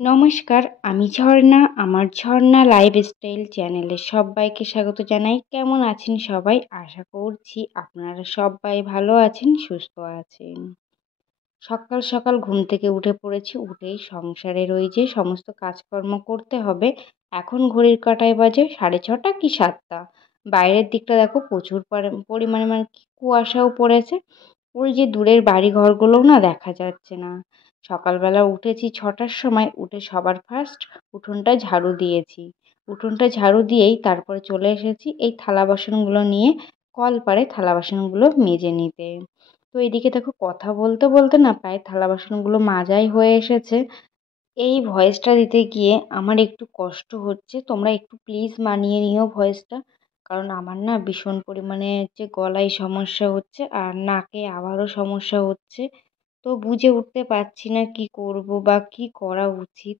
নমস্কার, আমি ঝর্ণা। আমার ঝর্ণা লাইফস্টাইল চ্যানেলে সব্বাইকে স্বাগত জানাই। কেমন আছেন সবাই? আশা করছি আপনারা সব্বাই ভালো আছেন, সুস্থ আছেন। সকাল সকাল ঘুম থেকে উঠে পড়েছি। উঠেই সংসারের ওই যে সমস্ত কাজকর্ম করতে হবে। এখন ঘড়ির কাঁটায় বাজে 6:30 কি 7টা। বাইরের দিকটা দেখো প্রচুর পরিমাণে কি কুয়াশাও পড়েছে। ওই যে দূরের বাড়ি ঘরগুলোও না দেখা যাচ্ছে না। সকালবেলা উঠেছি 6টার সময়, উঠে সবার ফার্স্ট উঠোনটা ঝাড়ু দিয়েছি। উঠোনটা ঝাড়ু দিয়েই তারপরে চলে এসেছি এই থালা বাসনগুলো নিয়ে কলপাড়ে থালা বাসনগুলো মেজে নিতে। তো এদিকে দেখো কথা বলতে বলতে না প্রায় থালা বাসনগুলো মাজাই হয়ে এসেছে। এই ভয়েসটা দিতে গিয়ে আমার একটু কষ্ট হচ্ছে, তোমরা একটু প্লিজ মানিয়ে নিও ভয়েসটা। কারণ আমার না ভীষণ পরিমাণে হচ্ছে গলায় সমস্যা হচ্ছে আর নাকে আবারও সমস্যা হচ্ছে। তো বুঝে উঠতে পারছি না কি করব বা কি করা উচিত।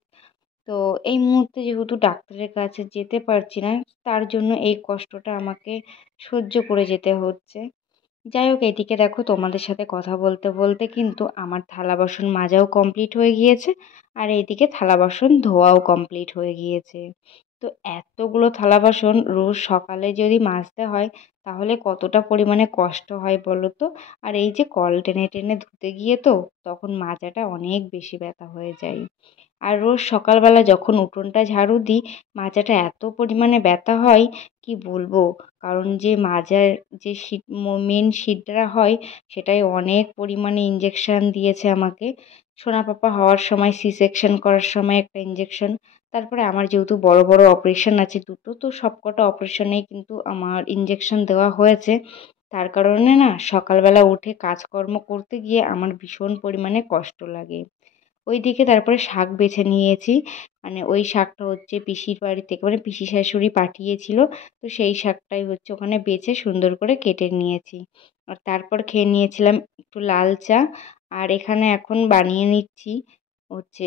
তো এই মুহূর্তে যেহেতু ডাক্তারের কাছে যেতে পারছি না, তার জন্য এই কষ্টটা আমাকে সহ্য করে যেতে হচ্ছে। যাই হোক, এদিকে দেখো তোমাদের সাথে কথা বলতে বলতে কিন্তু আমার থালা বাসন মাজাও কমপ্লিট হয়ে গিয়েছে আর এইদিকে থালা বাসন ধোয়াও কমপ্লিট হয়ে গিয়েছে। তো এতগুলো থালা বাসন রোজ সকালে যদি মাজতে হয় তাহলে কতটা পরিমাণে কষ্ট হয় বলো তো। আর এই যে কল টেনে টেনে ধুতে গিয়ে তো তখন মাজাটা অনেক বেশি ব্যথা হয়ে যায়। আর রোজ সকালবেলা যখন উঠোনটা ঝাড়ু দিই মাজাটা এত পরিমাণে ব্যথা হয় কি বলবো। কারণ যে মাজার যে মেন সিটটা হয় সেটাই অনেক পরিমাণে ইঞ্জেকশন দিয়েছে আমাকে। সোনা পাপা হওয়ার সময় সি সেকশন করার সময় একটা ইঞ্জেকশন, তারপরে আমার যেহেতু বড় বড় অপারেশন আছে দুটো, তো সবকটা অপারেশনেই কিন্তু আমার ইঞ্জেকশন দেওয়া হয়েছে। তার কারণে না সকালবেলা উঠে কাজকর্ম করতে গিয়ে আমার ভীষণ পরিমাণে কষ্ট লাগে। ওইদিকে তারপরে শাক বেছে নিয়েছি। মানে ওই শাকটা হচ্ছে পিসির বাড়ি থেকে, মানে পিসি শাশুড়ি পাঠিয়েছিল। তো সেই শাকটাই হচ্ছে ওখানে বেছে সুন্দর করে কেটে নিয়েছি। আর তারপর খেয়ে নিয়েছিলাম একটু লাল চা। আর এখানে এখন বানিয়ে নিচ্ছি হচ্ছে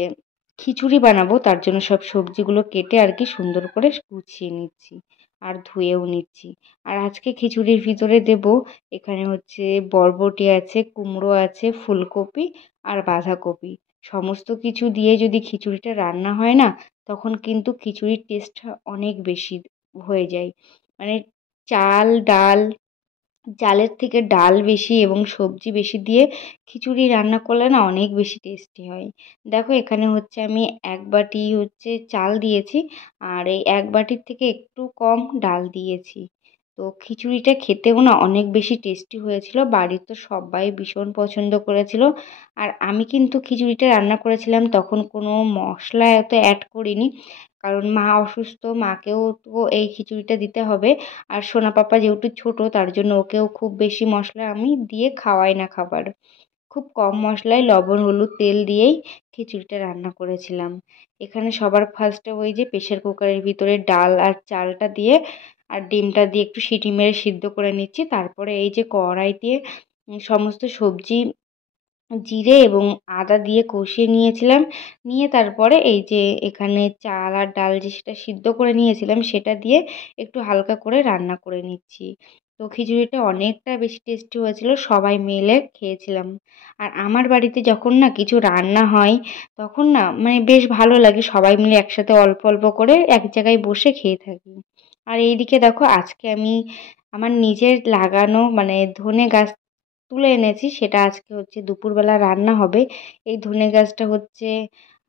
খিচুড়ি বানাবো, তার জন্য সব সবজিগুলো কেটে আর কি সুন্দর করে গুছিয়ে নিচ্ছি আর ধুয়েও নিচ্ছি। আর আজকে খিচুড়ির ভিতরে দেব এখানে হচ্ছে বরবটি আছে, কুমড়ো আছে, ফুলকপি আর বাঁধাকপি। সমস্ত কিছু দিয়ে যদি খিচুড়িটা রান্না হয় না তখন কিন্তু খিচুড়ির টেস্টটা অনেক বেশি হয়ে যায়। মানে চাল ডাল, চালের থেকে ডাল বেশি এবং সবজি বেশি দিয়ে খিচুড়ি রান্না করলে না অনেক বেশি টেস্টি হয়। দেখো এখানে হচ্ছে আমি 1 বাটি হচ্ছে চাল দিয়েছি আর এই 1 বাটির থেকে একটু কম ডাল দিয়েছি। তো খিচুড়িটা খেতেও না অনেক বেশি টেস্টি হয়েছিল, বাড়ির তো সবাই ভীষণ পছন্দ করেছিল। আর আমি কিন্তু খিচুড়িটা রান্না করেছিলাম তখন কোনো মশলা এত অ্যাড করিনি, কারণ মা অসুস্থ, মাকেও তো এই খিচুড়িটা দিতে হবে। আর সোনা পাপা যেহেতু ছোট তার জন্য ওকেও খুব বেশি মশলা আমি দিয়ে খাওয়াই না খাবার। খুব কম মশলায় লবণ হলুদ তেল দিয়েই খিচুড়িটা রান্না করেছিলাম। এখানে সবার ফার্স্টে ওই যে প্রেশার কুকারের ভিতরে ডাল আর চালটা দিয়ে আর ডিমটা দিয়ে একটু সিটি মেরে সিদ্ধ করে নিচ্ছি। তারপরে এই যে কড়াইতে সমস্ত সবজি জিরে এবং আদা দিয়ে কষিয়ে নিয়েছিলাম। নিয়ে তারপরে এই যে এখানে চাল আর ডাল যে সেটা সিদ্ধ করে নিয়েছিলাম সেটা দিয়ে একটু হালকা করে রান্না করে নিচ্ছি। তো খিচুড়িটা অনেকটা বেশি টেস্টি হয়েছিল, সবাই মিলে খেয়েছিলাম। আর আমার বাড়িতে যখন না কিছু রান্না হয় তখন না মানে বেশ ভালো লাগে, সবাই মিলে একসাথে অল্প অল্প করে এক জায়গায় বসে খেয়ে থাকি। আর এইদিকে দেখো আজকে আমি আমার নিজের লাগানো মানে ধনে গাছ তুলে এনেছি, সেটা আজকে হচ্ছে দুপুরবেলা রান্না হবে। এই ধনে গাছটা হচ্ছে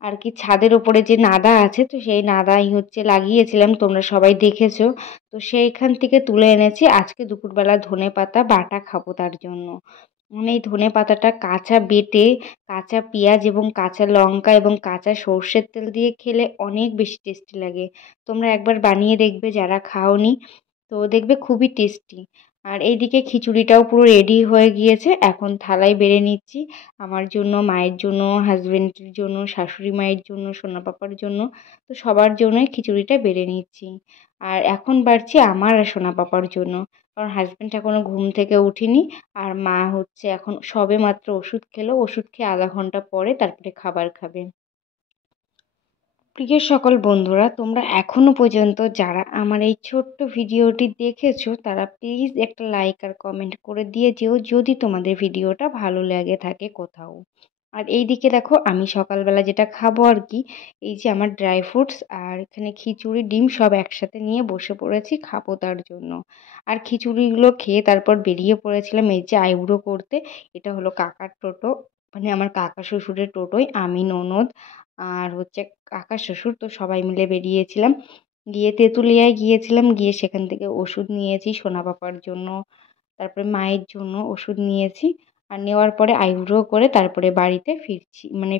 আর কি ছাদের ওপরে যে নাদা আছে তো সেই নাদাই হচ্ছে লাগিয়েছিলাম, তোমরা সবাই দেখেছো। তো সেইখান থেকে তুলে এনেছি, আজকে দুপুরবেলা ধনে পাতা বাটা খাবো তার জন্য। মানে এই ধনে পাতাটা কাঁচা বেটে কাঁচা পেঁয়াজ এবং কাঁচা লঙ্কা এবং কাঁচা সর্ষের তেল দিয়ে খেলে অনেক বেশি টেস্টি লাগে। তোমরা একবার বানিয়ে দেখবে যারা খাওনি, তো দেখবে খুবই টেস্টি। আর এইদিকে খিচুড়িটাও পুরো রেডি হয়ে গিয়েছে, এখন থালায় বেড়ে নিচ্ছি আমার জন্য, মায়ের জন্য, হাজবেন্ডের জন্য, শাশুড়ি মায়ের জন্য, সোনা পাপার জন্য। তো সবার জন্যই খিচুড়িটা বেড়ে নিচ্ছি। আর এখন বাড়ছি আমার আর সোনা পাপার জন্য, কারণ হাজবেন্ড এখনো ঘুম থেকে উঠিনি। আর মা হচ্ছে এখন সবে মাত্র ওষুধ খেলো, ওষুধ খেয়ে আধা ঘন্টা পরে তারপরে খাবার খাবে। প্রিয় সকল বন্ধুরা, তোমরা এখনো পর্যন্ত যারা আমার এই ছোট্ট ভিডিওটি দেখেছো তারা প্লিজ একটা লাইক আর কমেন্ট করে দিয়ে যেও যদি তোমাদের ভিডিওটা ভালো লেগে থাকে কোথাও। আর এইদিকে দেখো আমি সকালবেলা যেটা খাবো আর কি, এই যে আমার ড্রাই ফ্রুটস আর এখানে খিচুড়ি ডিম সব একসাথে নিয়ে বসে পড়েছি খাবো তার জন্য। আর খিচুড়িগুলো খেয়ে তারপর বেরিয়ে পড়েছিলাম এই যে আইবুড়ো করতে। এটা হলো কাকার টোটো, মানে আমার কাকা শ্বশুরের টোটোয় আমি ননদ আর হচ্ছে কাকা শ্বশুর, তো সবাই মিলে বেরিয়েছিলাম। গিয়ে তেঁতুলিয়ায় গিয়েছিলাম, গিয়ে সেখান থেকে ওষুধ নিয়েছি সোনা পাপার জন্য, তারপরে মায়ের জন্য ওষুধ নিয়েছি। আর নেওয়ার পরে আইব্রো করে তারপরে বাড়িতে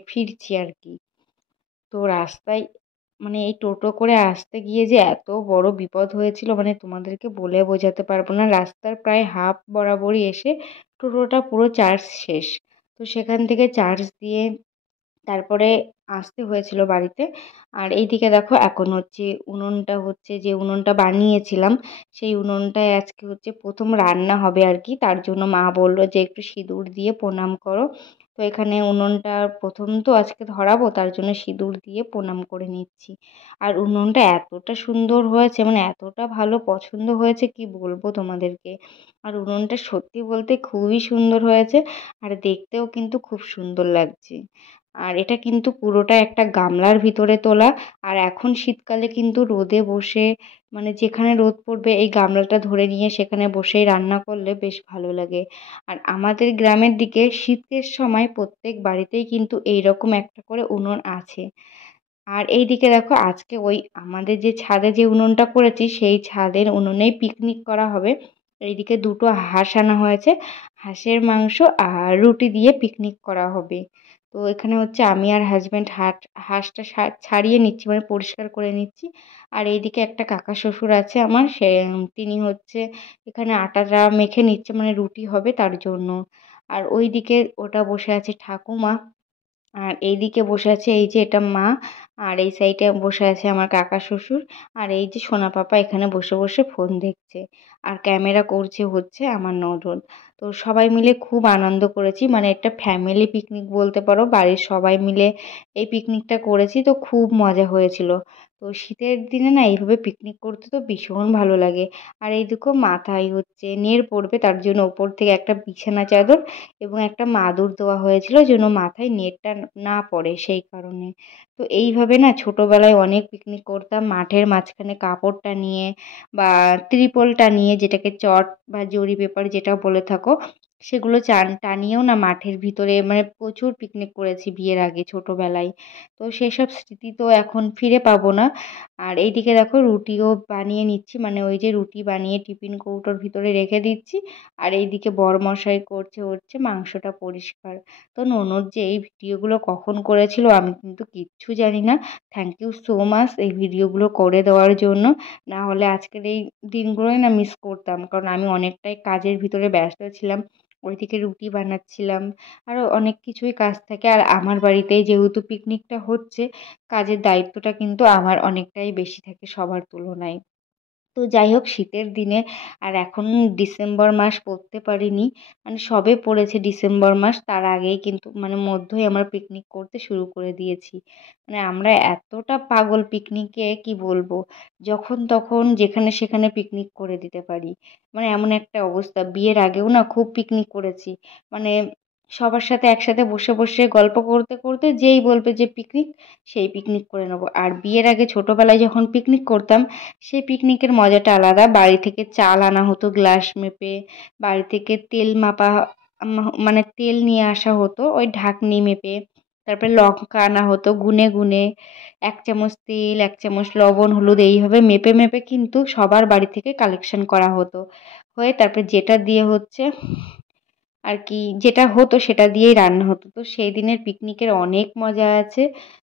ফিরছি আর কি। তো রাস্তায় মানে এই টোটো করে আসতে গিয়ে যে এত বড় বিপদ হয়েছিল, মানে তোমাদেরকে বলে বোঝাতে পারবো না। রাস্তার প্রায় হাফ বরাবরই এসে টোটোটা পুরো চার্জ শেষ। তো সেখান থেকে চার্জ দিয়ে তারপরে আসতে হয়েছিল বাড়িতে। আর এইদিকে দেখো এখন হচ্ছে উনুনটা হচ্ছে, যে উনুনটা বানিয়েছিলাম সেই উনুনটায় আজকে হচ্ছে প্রথম রান্না হবে আর কি। তার জন্য মা বললো যে একটু সিঁদুর দিয়ে প্রণাম করো। তো এখানে উনুনটা প্রথম তো আজকে ধরাবো, তার জন্য সিঁদুর দিয়ে প্রণাম করে নিচ্ছি। আর উনুনটা এতটা সুন্দর হয়েছে, মানে এতটা ভালো পছন্দ হয়েছে কি বলবো তোমাদেরকে। আর উনুনটা সত্যি বলতে খুবই সুন্দর হয়েছে, আর দেখতেও কিন্তু খুব সুন্দর লাগছে। আর এটা কিন্তু পুরোটা একটা গামলার ভিতরে তোলা। আর এখন শীতকালে কিন্তু রোদে বসে, মানে যেখানে রোদ পড়বে এই গামলাটা ধরে নিয়ে সেখানে বসেই রান্না করলে বেশ ভালো লাগে। আর আমাদের গ্রামের দিকে শীতের সময় প্রত্যেক বাড়িতেই কিন্তু এইরকম একটা করে উনুন আছে। আর এইদিকে দেখো আজকে ওই আমাদের যে ছাদে যে উনুনটা করেছি সেই ছাদের উনুনেই পিকনিক করা হবে। এইদিকে দুটো হাঁস আনা হয়েছে, হাঁসের মাংস আর রুটি দিয়ে পিকনিক করা হবে। তো এখানে হচ্ছে আমি আর হাজব্যান্ড হাঁসটা ছাড়িয়ে নিচ্ছি, মানে পরিষ্কার করে নিচ্ছি। আর এইদিকে একটা কাকা শ্বশুর আছে আমার, তিনি হচ্ছে এখানে আটাটা মেখে নিচ্ছে, মানে রুটি হবে তার জন্য। আর ওইদিকে ওটা বসে আছে ঠাকুমা, আর এইদিকে বসে আছে এই যে এটা মা। আর এই সাইডে বসে আছে আমার কাকা শ্বশুর। আর এই যে সোনা পাপা এখানে বসে বসে ফোন দেখছে। আর ক্যামেরা করছে হচ্ছে আমার ননদ। তো সবাই মিলে খুব আনন্দ করেছি, মানে একটা ফ্যামিলি পিকনিক বলতে পারো, বাড়ির সবাই মিলে এই পিকনিকটা করেছি, তো খুব মজা হয়েছিল। তো শীতের দিনে না এইভাবে পিকনিক করতে তো ভীষণ ভালো লাগে। আর এই দেখো মাথায় হচ্ছে নের পড়বে, তার জন্য ওপর থেকে একটা বিছানা চাদর এবং একটা মাদুর দেওয়া হয়েছিল যেন মাথায় নেটটা না পড়ে সেই কারণে। তো এইভাবে না ছোটবেলায় অনেক পিকনিক করতাম মাঠের মাঝখানে কাপড় টানিয়ে বা ত্রিপল টানিয়ে, যেটাকে চট বা জরি পেপার যেটা বলে থাকো, সেগুলো টানিয়েও না মাঠের ভিতরে, মানে প্রচুর পিকনিক করেছি বিয়ের আগে ছোটবেলায়। তো সেসব স্মৃতি তো এখন ফিরে পাবো না। আর এইদিকে দেখো রুটিও বানিয়ে নিচ্ছি, মানে ওই যে রুটি বানিয়ে টিফিন কৌটোর ভিতরে রেখে দিচ্ছি। আর এইদিকে বরমশাই করছে হচ্ছে মাংসটা পরিষ্কার। তো ননদ যে এই ভিডিওগুলো কখন করেছিল আমি কিন্তু কিচ্ছু জানি না। থ্যাংক ইউ সো মাচ এই ভিডিওগুলো করে দেওয়ার জন্য। না হলে আজকের এই দিনগুলোই না মিস করতাম, কারণ আমি অনেকটাই কাজের ভিতরে ব্যস্ত ছিলাম। ওইদিকে রুটি বানাচ্ছিলাম, আরও অনেক কিছুই কাজ থাকে। আর আমার বাড়িতেই যেহেতু পিকনিকটা হচ্ছে, কাজের দায়িত্বটা কিন্তু আমার অনেকটাই বেশি থাকে সবার তুলনায়। তো যাই হোক শীতের দিনে আর এখন ডিসেম্বর মাস পড়তে পারিনি, মানে সবে পড়েছে ডিসেম্বর মাস, তার আগেই কিন্তু মানে মধ্যেই আমরা পিকনিক করতে শুরু করে দিয়েছি। মানে আমরা এতটা পাগল পিকনিকে কি বলবো, যখন তখন যেখানে সেখানে পিকনিক করে দিতে পারি। মানে এমন একটা অবস্থা, বিয়ের আগেও না খুব পিকনিক করেছি। মানে সবার সাথে একসাথে বসে বসে গল্প করতে করতে যেই বলবে যে পিকনিক, সেই পিকনিক করে নেবো। আর বিয়ের আগে ছোটবেলায় যখন পিকনিক করতাম সেই পিকনিকের মজাটা আলাদা। বাড়ি থেকে চাল আনা হতো গ্লাস মেপে, বাড়ি থেকে তেল মাপা, মানে তেল নিয়ে আসা হতো ওই ঢাকনি মেপে। তারপরে লঙ্কা আনা হতো গুনে গুনে, 1 চামচ তেল 1 চামচ লবণ হলুদ এইভাবে মেপে মেপে কিন্তু সবার বাড়ি থেকে কালেকশন করা হতো। হয়ে তারপরে যেটা দিয়ে হচ্ছে আর কি, যেটা হতো সেটা দিয়েই রান্না হতো। তো সেই দিনের পিকনিকের অনেক মজা আছে।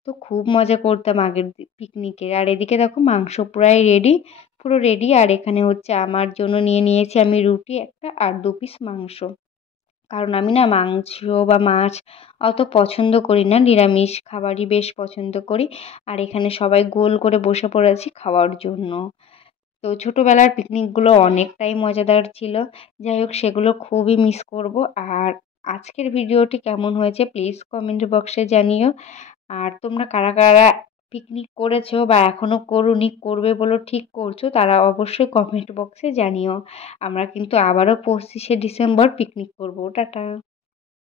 তো খুব মজা করতাম আগের পিকনিকে। আর এদিকে দেখো মাংস প্রায় রেডি, পুরো রেডি। আর এখানে হচ্ছে আমার জন্য নিয়ে নিয়েছি আমি রুটি একটা আর 2 পিস মাংস, কারণ আমি না মাংস বা মাছ অত পছন্দ করি না, নিরামিষ খাবারই বেশ পছন্দ করি। আর এখানে সবাই গোল করে বসে পড়েছি খাওয়ার জন্য। তো ছোটবেলার পিকনিকগুলো অনেকটাই মজাদার ছিল। যাই হোক সেগুলো খুবই মিস করব। আর আজকের ভিডিওটি কেমন হয়েছে প্লিজ কমেন্ট বক্সে জানিও। আর তোমরা কারা কারা পিকনিক করেছো বা এখনো করোনি, করবে বলে ঠিক করছো, তারা অবশ্যই কমেন্ট বক্সে জানিও। আমরা কিন্তু আবারও 25শে ডিসেম্বর পিকনিক করব। টাটা।